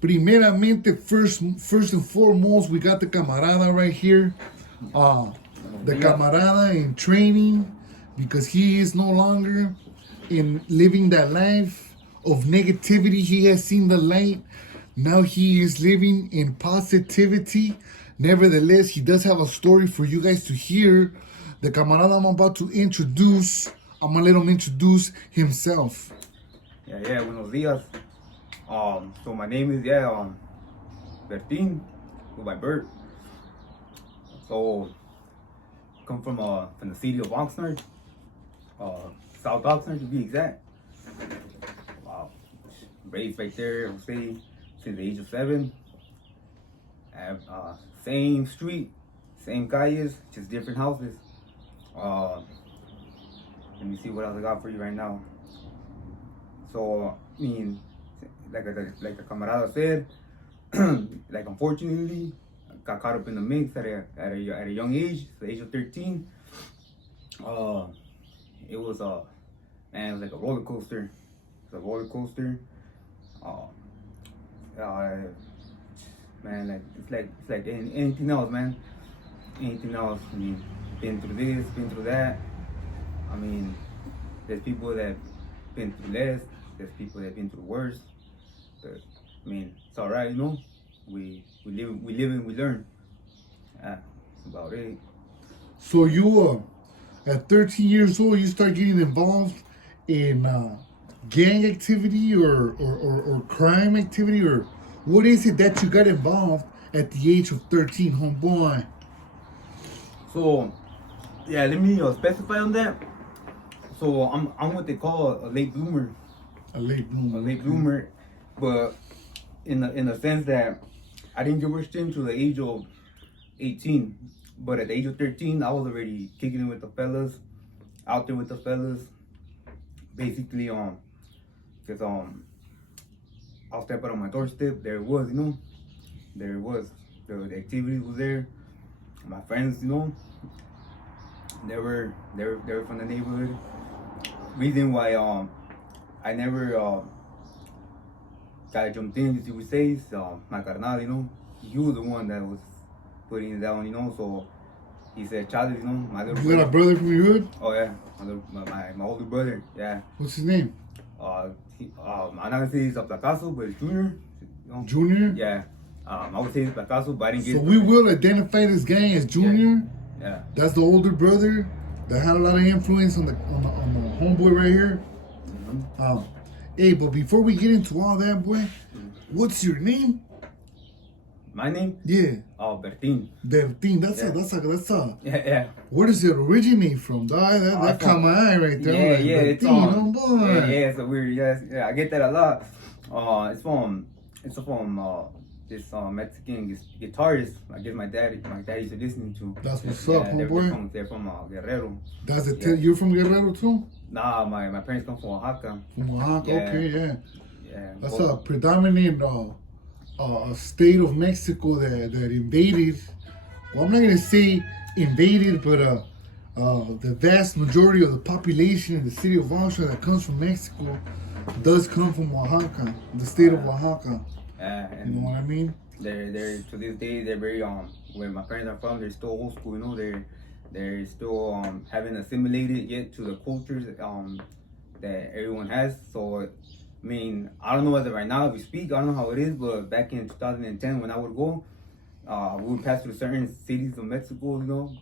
Primeramente, first and foremost, we got the camarada right here. The camarada in training, because he is no longer in living that life of negativity. He has seen the light. Now he is living in positivity. Nevertheless, he does have a story for you guys to hear. The camarada I'm about to introduce, I'm gonna let him introduce himself. Yeah, buenos días. So my name is Bertin, with my birth. So come from the city of Oxnard, South Oxnard to be exact. Raised right there, I would say, since the age of 7. Have same street, same calles, just different houses. Let me see what else I got for you right now. So I mean, like a camarada said, like unfortunately, I got caught up in the mix at a young age, the age of 13. It was man, it was like a roller coaster. It's a roller coaster. Man, like it's like anything else, man. Anything else. I mean, been through this, been through that. I mean, there's people that been through less. There's people that been through worse. But I mean, it's all right, you know. We live and we learn. That's about it. So you, at 13 years old, you start getting involved in gang activity or crime activity, or what is it that you got involved at the age of 13, homeboy? So, yeah, let me specify on that. So I'm what they call a late bloomer. A late bloomer. A late bloomer, but in the sense that I didn't get rushed into the age of 18, but at the age of 13, I was already kicking it with the fellas, out there with the fellas. Basically, because I'll step out on my doorstep. There it was, you know. There it was. The activity was there. My friends, you know, they were from the neighborhood. Reason why I never got jumped in, as you would say, my carnal, you know, he was the one that was putting it down, you know. So he said, "Charlie, you know, my little brother." You got a brother from your hood? Oh yeah, my older brother. Yeah. What's his name? I'm not gonna say he's a placazo, but it's Junior. You know? Junior? Yeah. I would say he's placazo, but I didn't get. So we will identify this gang as Junior. Yeah. That's the older brother that had a lot of influence on the homeboy right here. Mm-hmm. Hey, but before we get into all that, boy, what's your name? My name? Yeah. Bertin. Bertin. That's a. Yeah. Where does it originate from, dog? That caught my eye right there. Yeah, like, it's Bertin, boy. Yeah, it's a weird. Yeah, I get that a lot. It's from this Mexican guitarist. I guess my dad used to listen to. That's what's up, homeboy. They're from Guerrero. Does it tell you're from Guerrero too? Nah, my parents come from Oaxaca. From Oaxaca, okay, yeah. Yeah. That's a predominant state of Mexico that invaded. Well, I'm not gonna say invaded, but the vast majority of the population in the city of Oxnard that comes from Mexico does come from Oaxaca, the state of Oaxaca. And you know what I mean? They're to this day they're very where my parents are from, they're still old school, you know. They're still haven't assimilated yet to the cultures that everyone has. So I mean, I don't know whether right now we speak, I don't know how it is, but back in 2010 when I would go, we would pass through certain cities of Mexico, you know.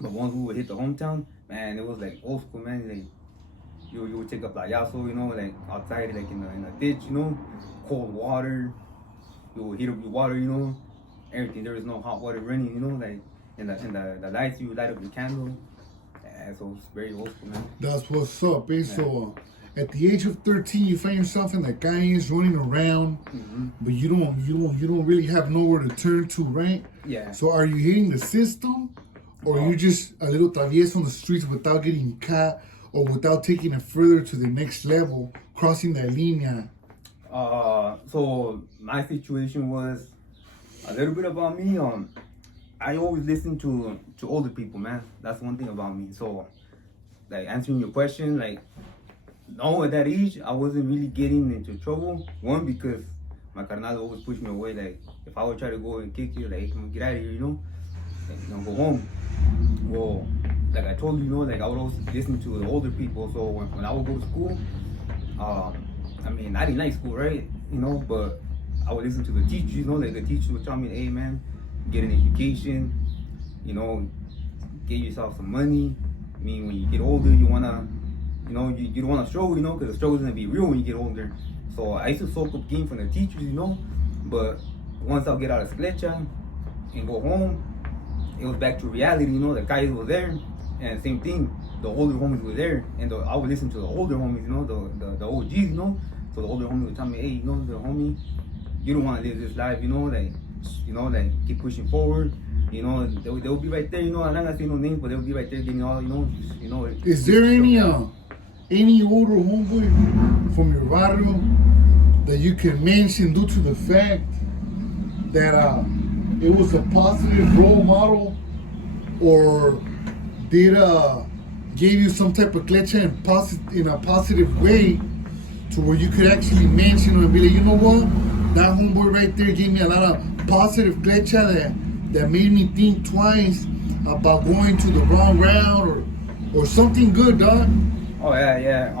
But once we would hit the hometown, man, it was like old school, man. Like you would take a playazo, you know, like outside, like in a ditch, you know, cold water. You would heat up your water, you know, everything. There was no hot water running, you know, like in the lights you would light up your candle. Yeah, so it's very old school, man. That's what's up, eh? Yeah. So at the age of 13, you find yourself in the guys running around, but you don't really have nowhere to turn to, right? Yeah. So are you hitting the system, or are you just a little travieso on the streets without getting caught, or without taking it further to the next level, crossing that linea? So my situation was a little bit about me. I always listen to older people, man. That's one thing about me. So, like, answering your question, like, no, at that age, I wasn't really getting into trouble. One, because my carnal always pushed me away. Like, if I would try to go and kick it, like, hey, come on, get out of here, you know? Like, you know, go home. Well, like I told you, you know, like I would always listen to the older people. So when I would go to school, I mean, I didn't like school, right? You know, but I would listen to the teachers, you know, like the teachers would tell me, hey man, get an education, you know, get yourself some money. I mean, when you get older, you wanna, you know, you don't wanna struggle, you know, because the struggle's gonna be real when you get older. So I used to soak up game from the teachers, you know, but once I'll get out of Escalating and go home, it was back to reality, you know, the guys were there, and same thing, the older homies were there, and I would listen to the older homies, you know, the OGs, you know, so the older homies would tell me, hey, you know, the homie, you don't want to live this life, you know, like keep pushing forward, you know, they'll be right there, you know, I'm not gonna say no names, but they'll be right there getting all, you know. Is there any older homeboy from your barrio that you can mention due to the fact that it was a positive role model, or did gave you some type of clecha in a positive way, to where you could actually mention and be like, you know what, that homeboy right there gave me a lot of positive clecha that made me think twice about going to the wrong route, or something good, dog. Oh yeah.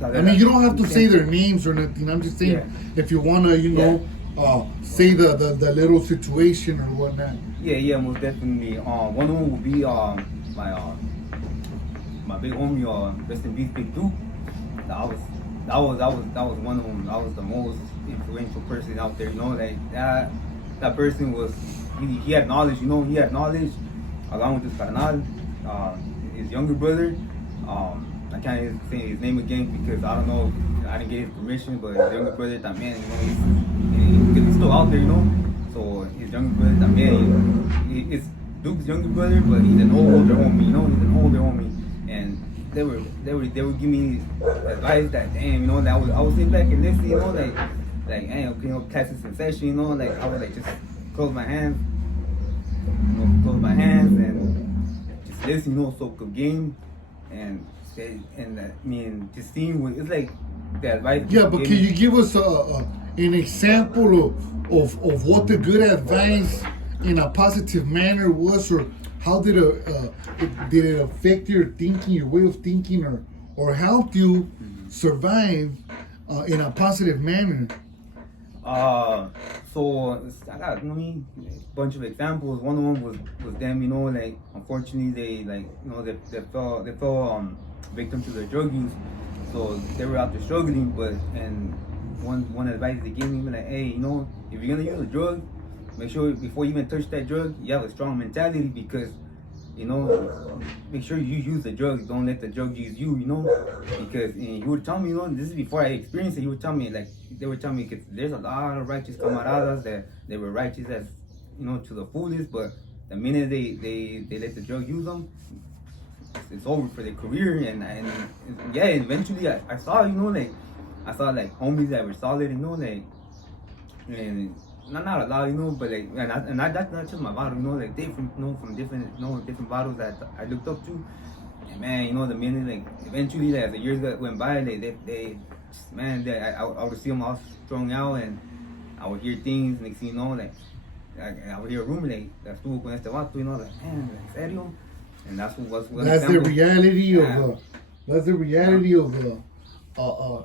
I mean, you don't have to say their names or nothing. I'm just saying, if you wanna, you know, say the little situation or whatnot. Yeah, most definitely. One of them would be my big homie, rest in peace, Big Duke. That was one of them. That was the most influential person out there. You know, like that person was, he had knowledge. You know, he had knowledge along with his carnal, his younger brother. I can't even say his name again because I don't know. I didn't get his permission, but his younger brother, that man, you know, he's still out there, you know. So his younger brother, that man, it's Duke's younger brother, but he's an older homie, you know. He's an older homie, and they would give me advice that, damn, you know, that I would sit back and listen, you know, like, hey, okay, you know, classes in session, you know, like I would like just close my hands, and just listen, you know, soak up game, and I mean, just seeing what it's like, the advice. Yeah, but can you give us an example of what the good advice in a positive manner was, or how did it affect your thinking, your way of thinking, or helped you survive in a positive manner? So I got, you know, a bunch of examples. One of them was them, you know, like unfortunately they, like, you know, they fell victim to their drug use, so they were out there struggling. But and one advice they gave me, like, hey, you know, if you're gonna use a drug, make sure before you even touch that drug, you have a strong mentality, because, you know, make sure you use the drugs. Don't let the drug use you, you know, because he would tell me, you know, this is before I experienced it. He would tell me, like, they would tell me, cause there's a lot of righteous camaradas that they were righteous as, you know, to the fullest, but the minute they let the drug use them, it's over for their career. And yeah, eventually I saw, you know, like, I saw like homies that were solid, you know, like, and not a lot, you know, but like, and that's not just my bottle, you know, like different, you know, from different bottles that I looked up to. And man, you know, the minute, like, eventually, like, as the years went by, they man, I would see them all strung out, and I would hear things. Next thing you know, like, I would hear a rumor, like, that's tú con este vato, you know, like, man, like, serio? And that's the reality of that's the reality of the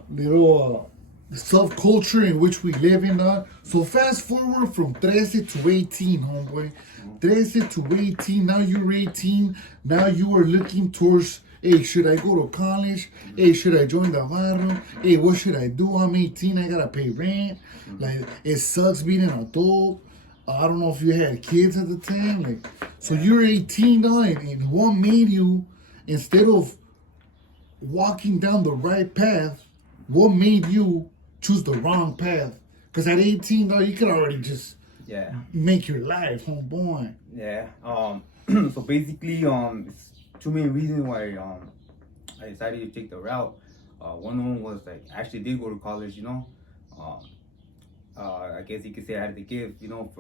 little subculture in which we live in. So fast forward from 13 to 18, homeboy. 13 to 18, now you're 18. Now you are looking towards, hey, should I go to college? Hey, should I join the barrio? Hey, what should I do? I'm 18, I gotta pay rent. Like, it sucks being an adult. I don't know if you had kids at the time. Like, so you're 18 now, and what made you, instead of walking down the right path, what made you choose the wrong path? Because at 18, though, you could already just make your life, homeboy. Yeah. So basically, it's two main reasons why I decided to take the route. One of them was, like, I actually did go to college, you know. I guess you could say I had to give, you know,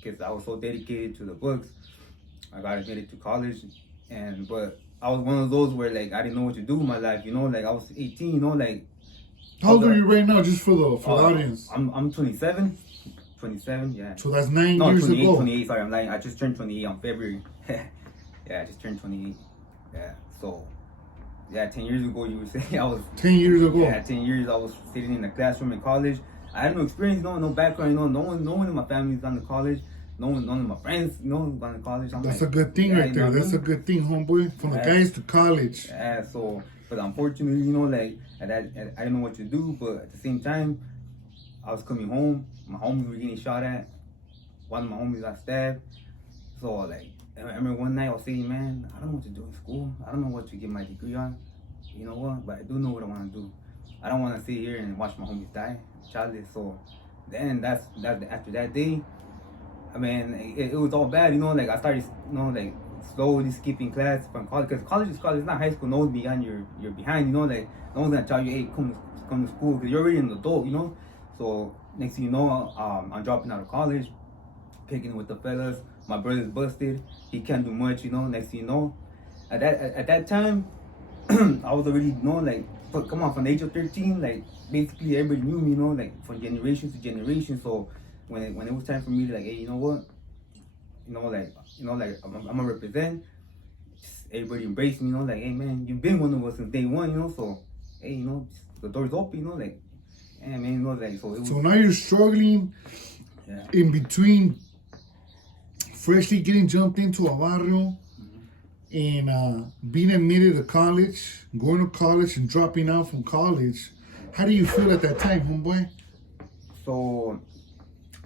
because I was so dedicated to the books. I got admitted to college, but I was one of those where, like, I didn't know what to do with my life, you know. Like, I was 18, you know, like, How old are you right now, just for the audience? I'm 27. 27, yeah. So that's 9 No, years 28, ago. 28, sorry, I'm lying. I just turned 28 on February. Yeah, I just turned 28. Yeah, so, yeah, 10 years ago, you would say I was... 10 years ago. Yeah, 10 years, I was sitting in the classroom in college. I had no experience, no background, no one in my family's gone to college. None of my friends, gone to college. That's a good thing right there. That's a good thing, homeboy. From the guys to college. Yeah, so, but unfortunately, like, I didn't know what to do, but at the same time, I was coming home, my homies were getting shot at, one of my homies got stabbed, so, like, I remember one night I was saying, man, I don't know what to do in school, I don't know what to get my degree on, you know what, but I do know what I want to do. I don't want to sit here and watch my homies die, childless, so, then that's after that day, I mean, it was all bad, like, I started, like, slowly skipping class from college, because college is college, it's not high school, no one's behind, you're behind, like, no one's gonna tell you, hey, come to school, because you're already an adult, so, next thing you know, I'm dropping out of college, kicking it with the fellas, my brother's busted, he can't do much, next thing you know, at that time, I was already, like, come on, from the age of 13, like, basically everybody knew me, like, from generation to generation, so, when it was time for me to, like, hey, you know what, like, I'm gonna represent, just everybody embraced me, like, hey, man, you've been one of us since day one, so, hey, the door's open, like, yeah, man, like, so it was... So now you're struggling in between freshly getting jumped into a barrio and being admitted to college, going to college and dropping out from college. How do you feel at that time, homeboy? So,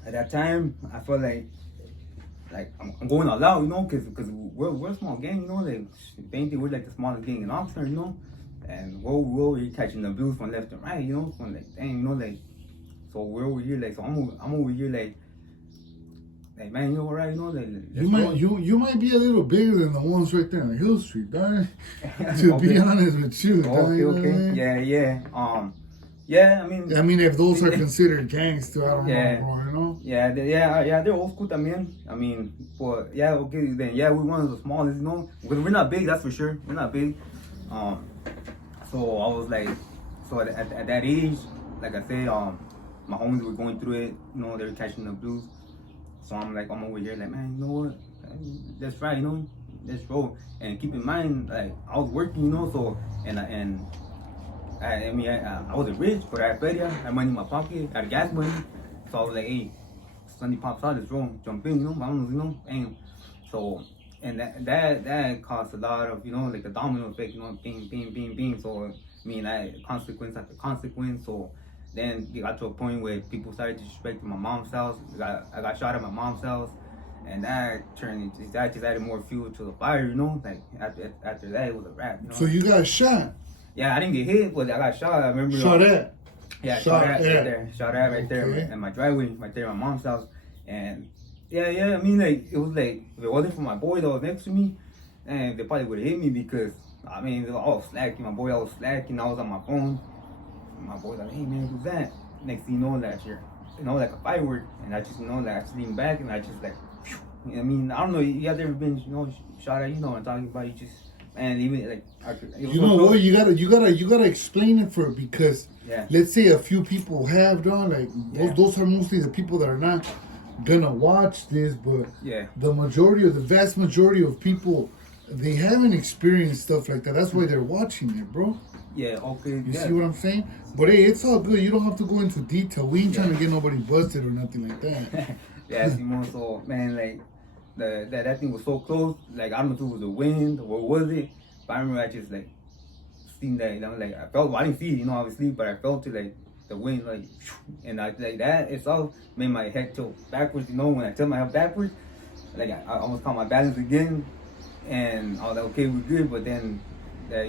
at that time, I felt like I'm going all out, because we're a small gang, like, if anything, we're like the smallest gang in Oxnard, and we're catching the blues from left and right, from like, dang, like, so we're over here, like, so I'm over here, like, man, right, like, you might be a little bigger than the ones right there on Hill Street, dog. To be honest with you, dog, okay, yeah, I mean, if those are considered gangs too, I don't know, bro, Yeah, they're old school también. I mean, but yeah, okay, then we're one of the smallest, because we're not big, that's for sure. We're not big. So I was like, so at that age, like I said, my homies were going through it, they were catching the blues. So I'm over here, like, man, you know what? That's right, let's roll. And keep in mind, like, I was working, so, I wasn't rich, but I had feria, I had money in my pocket, I had gas money. So I was like, hey, Sunday pops out, let's roll, jump in, vamos, bam. So, and that caused a lot of, like the domino effect, bing. So, I mean, consequence after consequence. So, then it got to a point where people started disrespecting my mom's house. I got shot at my mom's house. And that just added more fuel to the fire, like, after that, it was a wrap, So you got shot? Yeah, I didn't get hit, but I got shot. I remember. Shot at? Yeah, shot at right there. Shot at right there in my driveway, right there at my mom's house. And I mean, like, it was like, if it wasn't for my boy that was next to me, and they probably would have hit me because, I mean, I was slacking. My boy, I was slacking. I was on my phone. My boy's like, hey, man, who's that? Next thing you know, like, like a firework. And I just, like, I just leaned back and I just, like, I mean, I don't know. You guys ever been, shot at? What I'm talking about. You just, man, even like, what? You gotta explain it for, because let's say a few people have done, like, those are mostly the people that are not gonna watch this, but the vast majority of people, they haven't experienced stuff like that. That's why they're watching it, bro. Yeah, okay. You see what I'm saying? But hey, it's all good. You don't have to go into detail. We ain't trying to get nobody busted or nothing like that. Simon, so, man, like, that thing was so close. Like, I don't know if it was the wind or what was it, but I remember I just, like, seen that, like, I felt, well, I didn't see it, obviously, but I felt it, like, the wind, like, and I, like, that itself made my head tilt backwards, when I tilt my head backwards, like, I almost caught my balance again, and I was like, okay, we're good, but then, that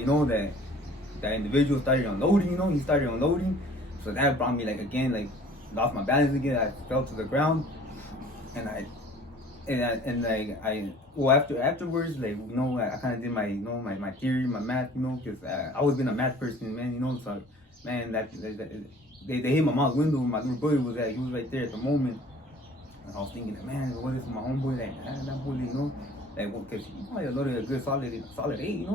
individual started unloading, he started unloading, so that brought me, like, again, like, lost my balance again, I fell to the ground, and afterwards, like, I kind of did my, my theory, my math, because I always been a math person, man, so, man, they hit my mom's window, my little brother was he was right there at the moment, and I was thinking, man, what is my homeboy, like, that bully, like, well, because he probably loaded a good solid 8,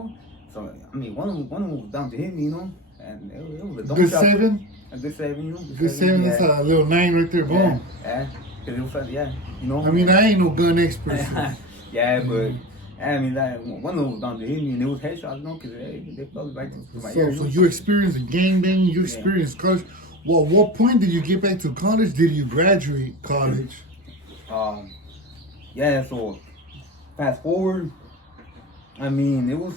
so, I mean, one of them was down to hit me, and it was a dumb good shot. 7? A good 7, you know. Good 7, that's a little 9 right there, boom. Yeah. Cause it was like, you know. I mean, I ain't no gun expert. So. Yeah, but I mean, like one of them was down to hit me, and it was headshots, you know, cause they fell right to my ear. So you experienced a gangbang, you experienced college. Well, what point did you get back to college? Did you graduate college? Yeah. So fast forward, I mean, it was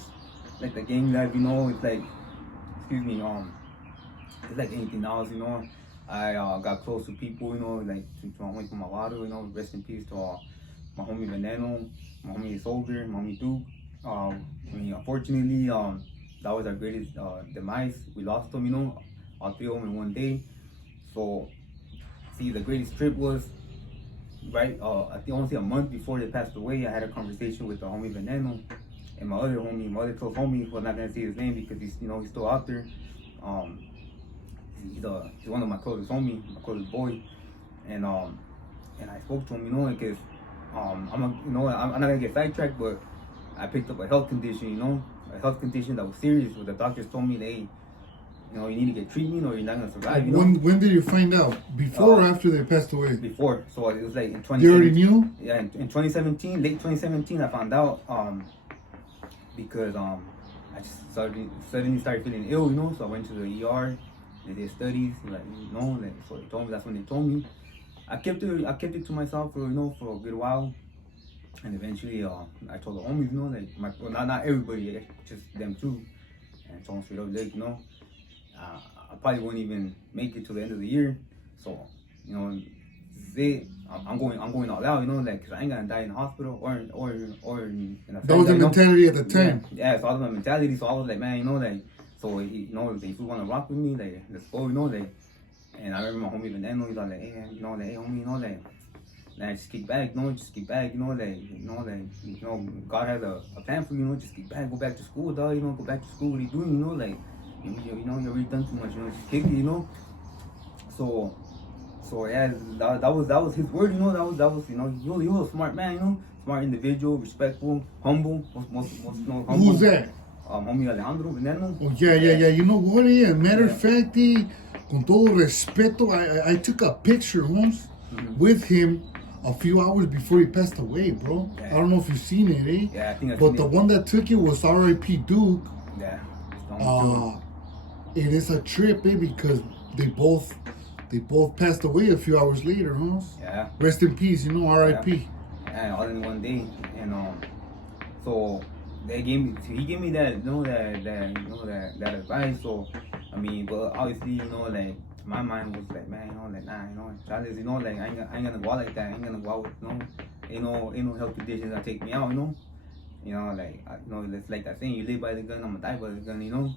like the gang life, you know. It's like, excuse me, it's like anything else, you know. I got close to people, you know, like to my homie from Malado, you know. Rest in peace to my homie Veneno, my homie Soldier, my homie Duke. I mean, unfortunately, that was our greatest demise. We lost them, you know, all 3 of them in one day. So, see, the greatest trip was right. I think honestly a month before they passed away. I had a conversation with the homie Veneno and my other homie, my other close homie. Who I'm not gonna say his name because he's, you know, he's still out there. He's one of my closest homies, my closest boy, and I spoke to him, you know, because I'm not gonna get sidetracked, but I picked up a health condition, you know, a health condition that was serious. Where the doctors told me, hey, you know, you need to get treatment or you're not gonna survive. You know. When did you find out? Before or after they passed away? Before, so it was like in 2017. You already knew? Yeah, in 2017, late 2017, I found out because I just suddenly started feeling ill, you know. So I went to the ER. They did studies, like, you know, like, so they told me. That's when they told me. I kept it to myself for, you know, for a good while, and eventually I told the homies, you know, like not everybody, just them too, and I told them straight up, like, you know, I probably won't even make it to the end of the year, so, you know, I'm going all out, you know, like, cause I ain't gonna die in the hospital or in a that was the mentality at the time. Yeah, so that was my mentality. So I was like, man, you know, like, so you know, if you wanna rock with me, like, let's go, you know, like. And I remember my homie Veneno, he's like, hey, you know, like, hey, homie, you know, like, just kick back, you know, just kick back, you know, God has a plan for you, you know, just kick back, go back to school, dog, you know, go back to school, what are you doing, you know, like, you know, you're already done too much, you know, just kick it, you know. So yeah, that was his word, you know, that was, you know, he was a smart man, you know, smart individual, respectful, humble, most humble. Who's that? Homie Alejandro Veneno. Oh, yeah. You know what? Yeah, matter of fact, con todo respeto, I took a picture once with him a few hours before he passed away, bro. Yeah. I don't know if you've seen it, eh? Yeah, I think I've But seen the it. one that took it was R.I.P. Duke. Yeah. It is a trip, eh? Because they both passed away a few hours later, huh? Yeah. Rest in peace, you know, R.I.P. Yeah, all in one day, and so he gave me that, you know, that advice. So I mean, but obviously, you know, like my mind was like, man, you know, like, nah, you know, Charles, you know, like I ain't gonna go out like that. I ain't gonna go out with, you know, ain't no health conditions that take me out, you know. You know, like, you know, it's like that saying, you live by the gun, I'm gonna die by the gun, you know.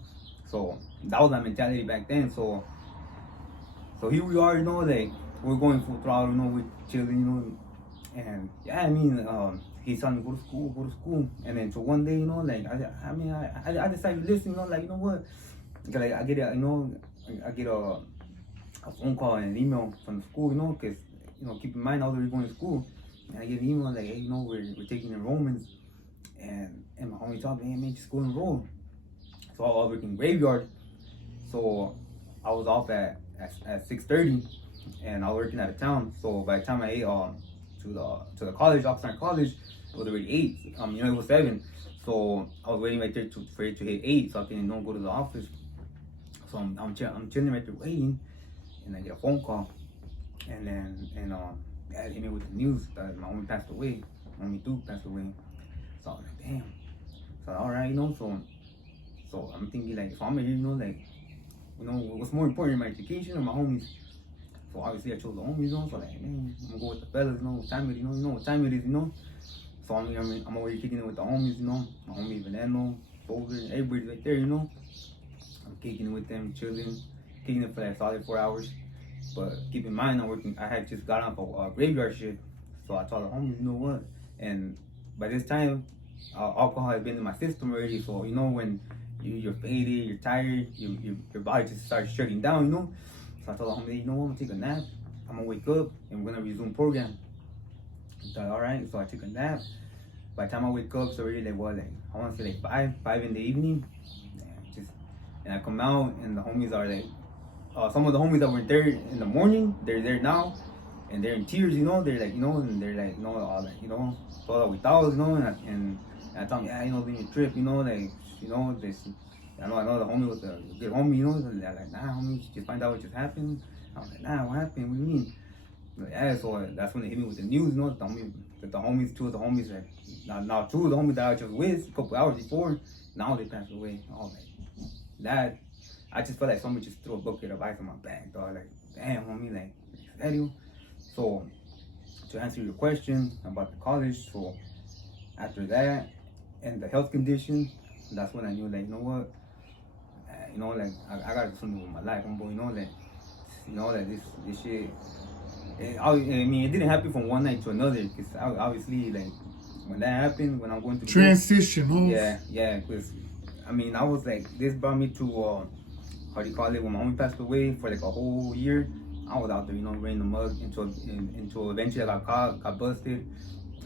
So that was my mentality back then. So here we are, you know, like we're going full throttle, you know, we're chilling, you know, and yeah, I mean, he's telling me go to school, and then so one day, you know, like I decided to listen, you know, like, you know what, like I get a phone call and an email from the school, you know, because, you know, keep in mind I was already going to school, and I get an email like, hey, you know, we're taking enrollments, and my homie told me, hey man, just go enroll. So I was working graveyard, so I was off at 6:30, and I was working out of town. So by the time I ate to the college, Oxnard College, it was already 8. You know, it was 7. So I was waiting right there for it to hit 8, so I can go to the office. So I'm chilling right there waiting, and I get a phone call, and Dad hit me with the news that my homie passed away. My homie Duke passed away. So I was like, damn. So all right, you know, so I'm thinking like, if I'm here, you know, like, you know, what's more important, my education or my homies? So obviously I chose the homies, you know. So like, man, I'm gonna go with the fellas, you know what time it is, you know what time it is, you know. So I'm already kicking it with the homies, you know, my homie Veneno, Boulder, everybody's right there, you know. I'm kicking it with them, chilling, kicking it for that solid 4 hours. But keep in mind, I had just got off a graveyard shift, so I told the homies, you know what? And by this time, alcohol had been in my system already. So you know, when you're faded, you're tired, your body just starts shutting down, you know. So I told the homie, you know what? I'm gonna take a nap. I'm gonna wake up and we're gonna resume program. I thought, all right. So I took a nap. By the time I wake up, it's already like what, like I want to say like 5 in the evening. And I come out and the homies are like some of the homies that were there in the morning, they're there now, and they're in tears, you know. They're like, you know, and they're like, you know, like, you know, todo aguitados, you know, and I told me, yeah, you know, being a trip, you know, like, you know, this. I know the homie was a good homie, you know. They're like, nah, homie, just find out what just happened. I was like, nah, what happened? What do you mean? Like, yeah, so that's when they hit me with the news, you know. The homies, two of the homies that now two of the homies that I was just with a couple hours before, now they passed away. I was like, that. I just felt like somebody just threw a bucket of ice on my back, dog. Like, damn, homie, like, serio? So, to answer your question about the college, so after that and the health condition, that's when I knew, like, you know what, you know, like, I gotta do something with my life, homeboy, you know, like, this shit, I mean, it didn't happen from one night to another, because obviously, like, when that happened, when I'm going through transition, huh? Yeah, because, I mean, I was like, this brought me to, how do you call it, when my homie passed away for like a whole year, I was out there, you know, running the mug until eventually I got caught, got busted.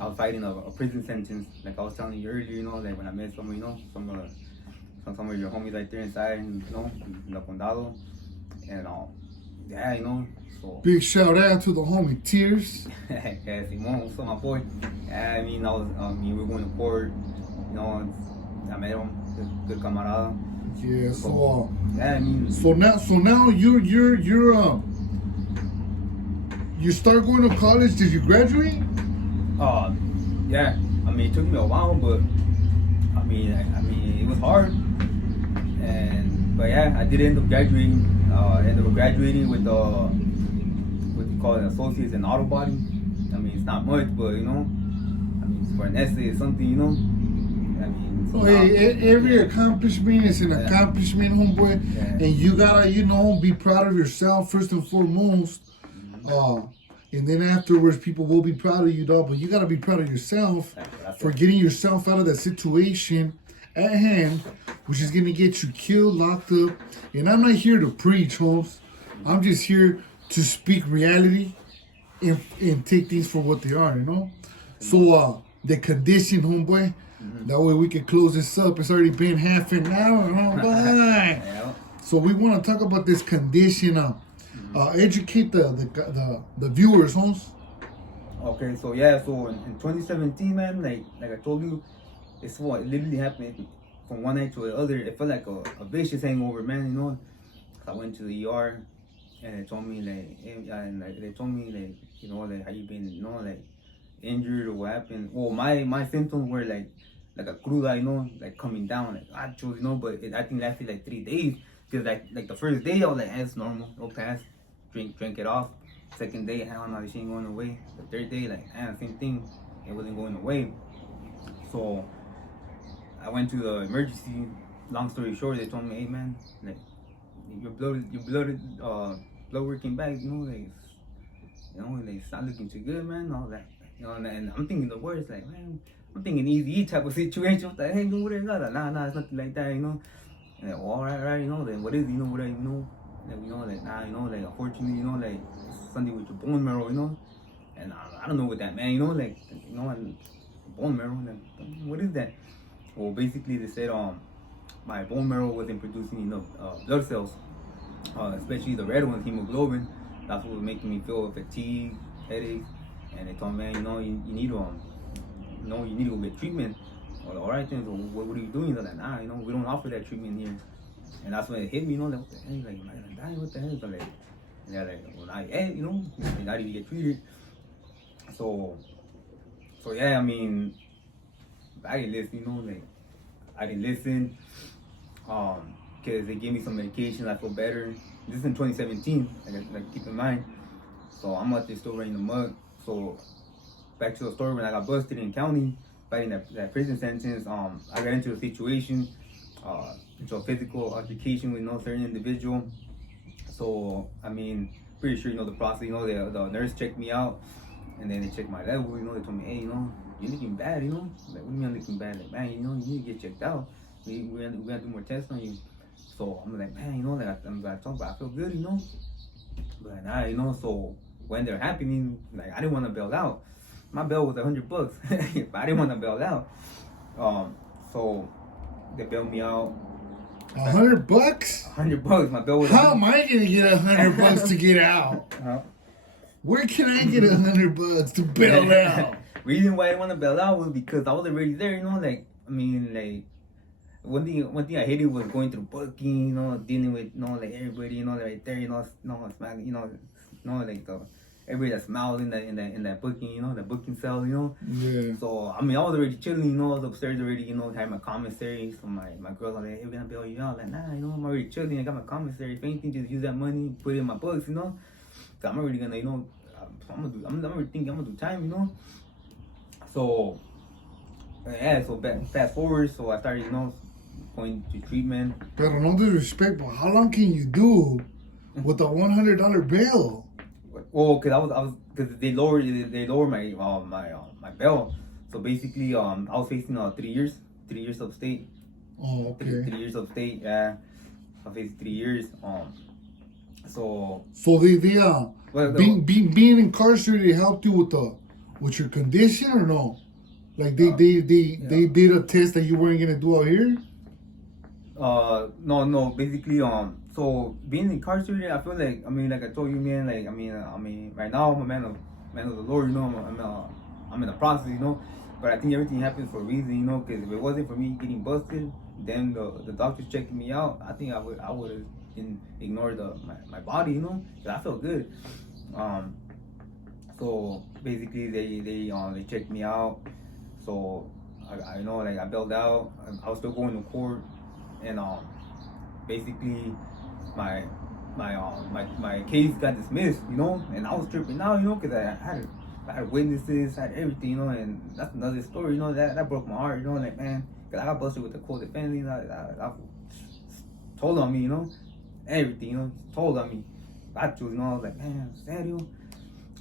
I was fighting a prison sentence, like I was telling you earlier, you know, like when I met someone, you know, some of your homies right there inside, you know, in the condado, and yeah, you know, so. Big shout out to the homie Tears. Yeah, Simon, what's up, my boy? Yeah, I mean, we were going to court, you know, I met him, good camarada. Yeah, so yeah, I mean, so now you start going to college. Did you graduate? Yeah. I mean, it took me a while, but I mean, it was hard. But yeah, I did end up graduating. Ended up graduating with what you call it, associates in auto body. I mean, it's not much, but you know, I mean, for an essay, it's something, you know. I mean, so every accomplishment is an accomplishment, homeboy, and you gotta, you know, be proud of yourself first and foremost. And then afterwards, people will be proud of you, dog. But you gotta be proud of yourself for getting yourself out of that situation at hand, which is gonna get you killed, locked up. And I'm not here to preach, Holmes. I'm just here to speak reality and take things for what they are, you know. So the condition, homeboy. That way we can close this up. It's already been half an hour. Oh, so we want to talk about this condition. Educate the viewers, Holmes. Okay, so yeah, so in 2017, man, like I told you, it's what literally happened from one night to the other. It felt like a vicious hangover, man. You know, I went to the ER and they told me they told me like, you know, like how you been, you know, like injured or what happened. Well, my symptoms were like a cruda, you know, like coming down, like achos, you know, but I think lasted like 3 days. Cause like the first day I was like, it's normal, it'll pass, drink it off. Second day, hell no, this ain't going away. The third day, like, same thing, it wasn't going away. So I went to the emergency. Long story short, they told me, hey man, like your blood working back, you know, like, it's not looking too good, man. All that, you know, and I'm thinking the worst, like, man, I'm thinking easy type of situation. What the heck, what is that? Nah, it's nothing like that, you know. And like, well, all right, you know, then what is it, you know, what I know, like, you know, like, nah, you know, like, unfortunately, you know, like, something with your bone marrow, you know, and I don't know what that, man, you know, like, you know, and bone marrow, like, what is that? Well, basically, they said, my bone marrow wasn't producing enough blood cells, especially the red ones, hemoglobin. That's what was making me feel fatigue, headache, and they told me, man, you know, you need to, you need to go get treatment. Well, all right then, so what are you doing? They're like, nah, you know, we don't offer that treatment here. And that's when it hit me, you know, like, what the hell? Like, am I gonna die? What the hell? So like, and they're like, well, not yet, you know, not even get treated. So yeah, I mean, I didn't listen, you know, like, I didn't listen, because they gave me some medication, I feel better. This is in 2017, like keep in mind. So I'm out there still running the mug. So back to the story, when I got busted in county, fighting that prison sentence, I got into a situation, into a physical altercation with no certain individual. So, I mean, pretty sure you know the process, you know, the nurse checked me out, and then they checked my level, you know, they told me, hey, you know, you're looking bad, you know, like, what do you mean I'm looking bad? Like, man, you know, you need to get checked out, we're gonna do more tests on you. So I'm like, man, you know, like, I'm gonna talk about, I feel good, you know, but nah, you know, so when they're happening, like, I didn't want to bail out. My bail was $100, but I didn't want to bail out. So they bailed me out. $100? $100. My bill was. How am I gonna get $100 to get out? Where can I get $100 to bail out? Reason why I didn't want to bail out was because I was already there. You know, like I mean, like one thing I hated was going through booking. You know, dealing with like everybody. You know, right there. You know, smiling. Like everybody that smiles in that booking. You know, the booking cell. You know. Yeah. So I mean, I was already chilling. You know, I was upstairs already. You know, had my commissary. So my girls are like, "Hey, we're gonna bail you out." Like, nah, you know, I'm already chilling. I got my commissary. If anything, just use that money, put it in my books. You know, so I'm already gonna, I'm already thinking I'm gonna do time. You know. So yeah, so fast forward. So I started, going to treatment. But no disrespect, but how long can you do with a $100 bill? Well, because they lowered my bail. So basically, I was facing 3 years, 3 years of state. Oh, okay. 3 years of state. Yeah, I faced 3 years. So they well, being incarcerated helped you with your condition or no? Like they did a test that you weren't gonna do out here? No. Basically, so being incarcerated, I feel like, like I told you, man. Like, right now I'm a man of the Lord. You know, I'm in the process. You know, but I think everything happens for a reason. You know, because if it wasn't for me getting busted, then the doctors checking me out, I think I would have ignored my body. You know, because I felt good. So basically, they checked me out. So I like I bailed out. I was still going to court, and basically my case got dismissed. You know, and I was tripping out. You know, because I had witnesses, I had everything. You know, and that's another story. You know, that broke my heart. You know, like, man, because I got busted with the co-defendant. I told on me. You know, everything. You know, told on me. I chose. You know, I was like, man, serio.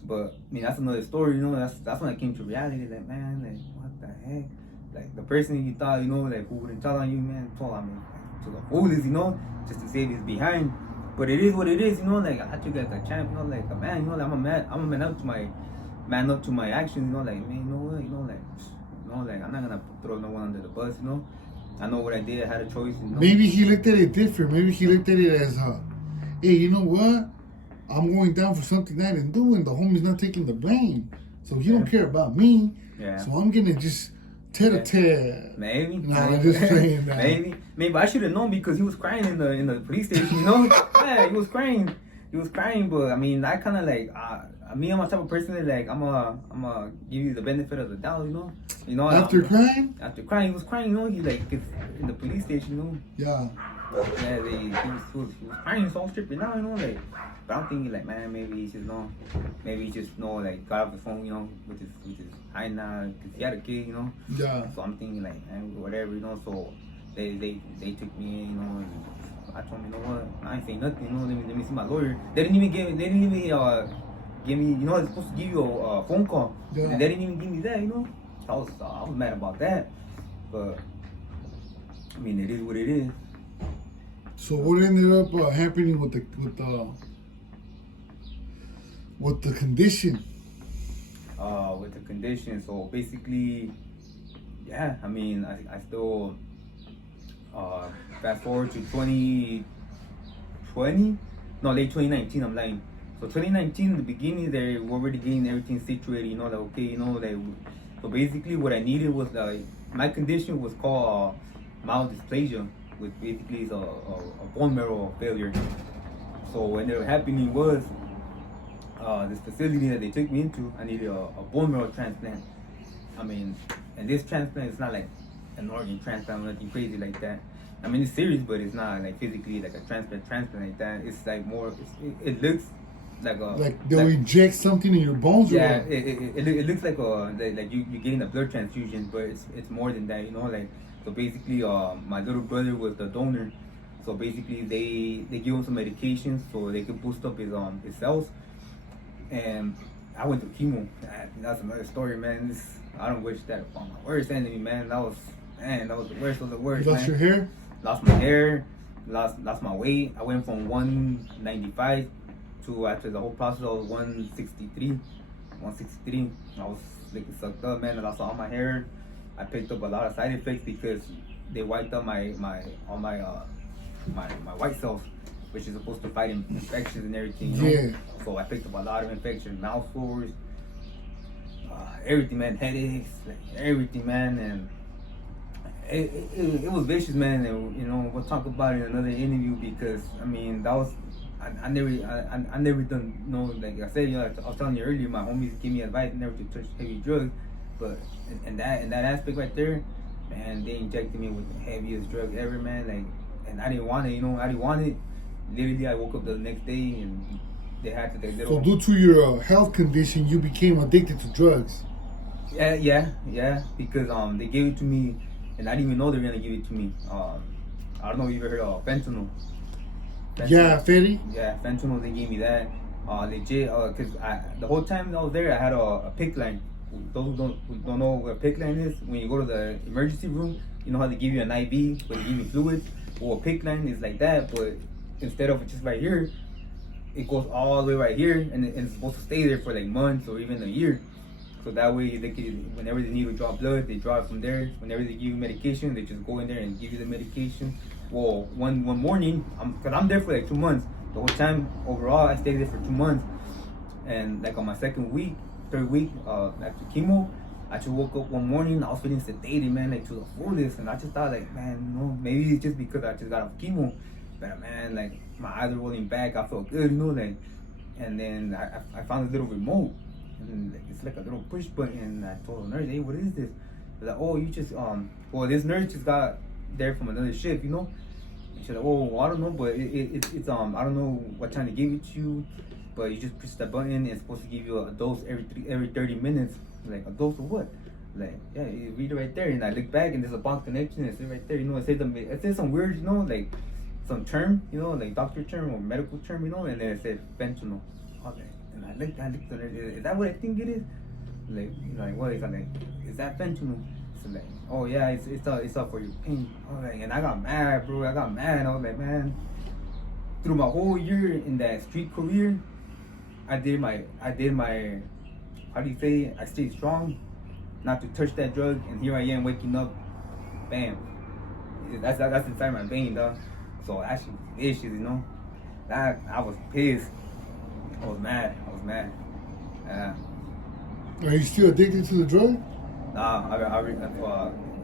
But that's another story. You know, that's when I came to reality. Like, man, like, what the heck? Like, the person you thought, like, who wouldn't tell on you, man, told on me, like, to the fullest, just to save his behind. But it is what it is, like, I took it as a champ, like a man, like, I'm a man up to my actions, like, man, you know what, like, I'm not gonna throw no one under the bus, I know what I did, I had a choice, Maybe he looked at it different. Maybe he looked at it as, hey, you know what? I'm going down for something I didn't do, and the homie's not taking the blame. So he don't care about me. Yeah. So I'm gonna just tete-a-tete. Maybe. Nah, I'm just saying that. Maybe I should have known because he was crying in the police station. Yeah, he was crying. But I kind of like I'm a type of person that like I'm a give you the benefit of the doubt. After crying. After crying, he was crying. He like it's in the police station. Yeah. Yeah, he was crying, so I was tripping out, like. But I'm thinking like, man, maybe he just like got off the phone, which is high now, cause he had a kid, Yeah. So I'm thinking like, man, whatever, So they took me in, and I told him, you know what, I ain't saying nothing, let me see my lawyer. They didn't even give me, give me, they're supposed to give you a phone call, yeah. And they didn't even give me that, I was mad about that, but it is what it is. So what ended up happening with the condition? With the condition, so basically, yeah, I still fast forward to 2020, no, late 2019. I'm lying. So 2019, in the beginning, they were already getting everything situated. Like, okay, so basically, what I needed was my condition was called mild dysplasia, which basically is a bone marrow failure. So what ended up happening was this facility that they took me into, I needed a bone marrow transplant. And this transplant is not like an organ transplant or nothing crazy like that. It's serious, but it's not like physically like a transplant like that. It's like more, it looks like a... Like they'll inject something in your bones? Yeah, it looks like you're getting a blood transfusion, but it's more than that, So basically, my little brother was the donor. So basically, they give him some medications so they could boost up his cells. And I went through chemo. That's another story, man. I don't wish that upon my worst enemy, man. That was the worst of the worst. You lost your hair? Lost my hair. Lost my weight. I went from 195 to, after the whole process, I was 163. I was like sucked up, man. I lost all my hair. I picked up a lot of side effects because they wiped out all my my white cells, which is supposed to fight infections and everything. You know? Yeah. So I picked up a lot of infections, mouth sores, everything, man, headaches, like, everything, man, and it was vicious, man. And you know, we'll talk about it in another interview because I mean that was. I never done, you know, like I said, you know, I was telling you earlier, my homies gave me advice never to touch heavy drugs, but in that aspect right there, man, they injected me with the heaviest drug ever, man, like, and I didn't want it, you know, I didn't want it. Literally, I woke up the next day and they had to take little. So due to your health condition, you became addicted to drugs. Yeah, because they gave it to me, and I didn't even know they were gonna give it to me. I don't know if you ever heard of fentanyl. Yeah, Fetty? Yeah, fentanyl, they gave me that. Legit, because the whole time I was there, I had a PICC line. Those who don't know what a PICC line is, when you go to the emergency room, you know how they give you an IV, but they give you fluids? Well, a PICC line is like that, but instead of just right here, it goes all the way right here, and it's supposed to stay there for like months or even a year. So that way, they can, whenever they need to draw blood, they draw it from there. Whenever they give you medication, they just go in there and give you the medication. Well, one morning, because I'm there for like 2 months. The whole time, overall, I stayed there for 2 months. And like on my third week, after chemo, I just woke up one morning, I was feeling sedated, man, like to the fullest. And I just thought, like, man, you know, maybe it's just because I just got off chemo. But man, like, my eyes were rolling back, I felt good, you know, like. And then I found a little remote. And it's like a little push button. And I told the nurse, hey, what is this? They're like, oh, you just, well, this nurse just got there from another shift, you know. And she's like, oh, well, I don't know, but it's I don't know what time they gave it to you, but you just press that button and it's supposed to give you a dose every 30 minutes. Like, a dose of what? Like, yeah, you read it right there. And I look back and there's a box connection. It's right there, you know. It says some words, you know, like some term, you know, like doctor term or medical term, you know. And then it said fentanyl. Okay. And I looked at it. Is that what I think it is? Like, you know, like, what is that? Like, is that fentanyl? So like, oh yeah, it's all for your pain. Oh, like, and I got mad, bro. I was like, man. Through my whole year in that street career, I did my. How do you say it? I stayed strong, not to touch that drug, and here I am waking up, bam. That's inside my vein, dog. So actually, vicious, you know. That I was pissed. I was mad. Yeah. Are you still addicted to the drug? Nah, I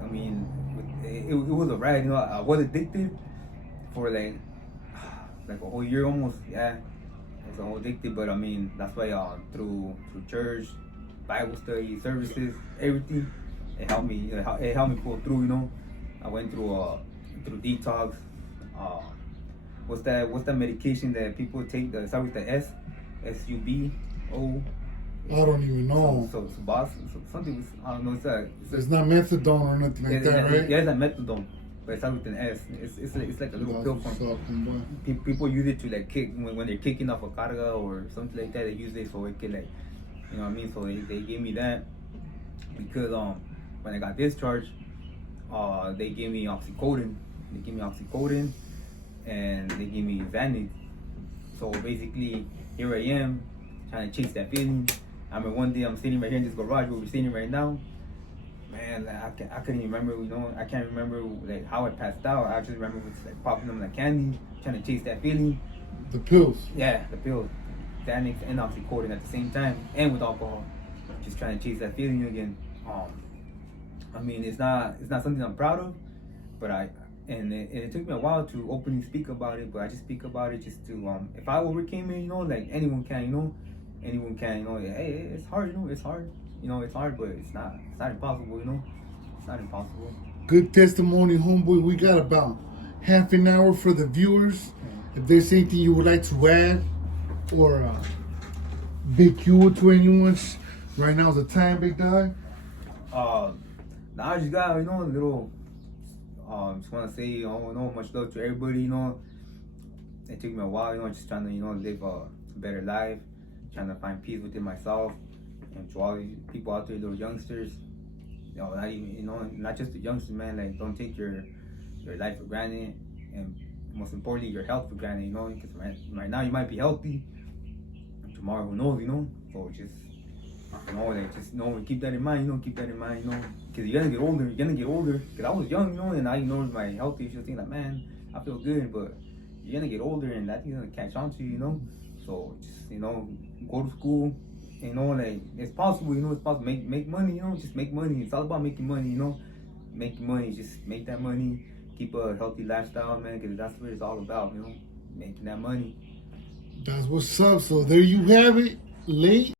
mean, it was a ride, you know. I was addicted for like a whole year almost. Yeah, I was all addicted, but I mean, that's why through church, Bible study, services, everything, it helped me. It helped me pull through, you know. I went through detox. What's that medication that people take that starts with the S, SUBO? I don't even know. So something, I don't know. It's not methadone or nothing like that, right? Yeah, it's like methadone, but it starts with an S. It's like a little pill form. People use it to like kick when they're kicking off a carga or something like that. They use it so it can, like, you know what I mean. So they gave me that because when I got discharged, they gave me oxycodone. And they gave me Xanax. So basically, here I am trying to chase that feeling. I remember one day I'm sitting right here in this garage where we're sitting right now. Man, like, I couldn't even remember, you know. I can't remember like how I passed out. I just remember it's like popping them like candy, trying to chase that feeling. The pills. Yeah, the pills, Xanax and oxycodone at the same time, and with alcohol, just trying to chase that feeling again. I mean, it's not something I'm proud of, but it took me a while to openly speak about it, but I just speak about it just to if I overcame it, you know, like anyone can, you know. Hey, it's hard, you know, it's hard, but it's not impossible, you know. It's not impossible. Good testimony, homeboy. We got about half an hour for the viewers. If there's anything you would like to add or big Q to anyone, right now's the time, big dog. Now I just got, you know, a little. Just want to say, you know, much love to everybody, you know. It took me a while, you know, just trying to, you know, live a better life, trying to find peace within myself, and to all these people out there, little youngsters, you know, not even, you know, not just the youngsters, man. Like, don't take your life for granted, and most importantly, your health for granted, you know, because right now you might be healthy, and tomorrow who knows, you know. So just, you know, like, just, you know, keep that in mind, you know, because you're gonna get older, because I was young, you know, and I ignored my health issues, thinking like, man, I feel good, but you're gonna get older and that thing's gonna catch on to you, you know. So just, you know, go to school, you know, like it's possible, you know, it's possible. Make money, you know, just make money. It's all about making money, you know. Making money, just make that money, keep a healthy lifestyle, man, because that's what it's all about, you know, making that money. That's what's up. So there you have it. Late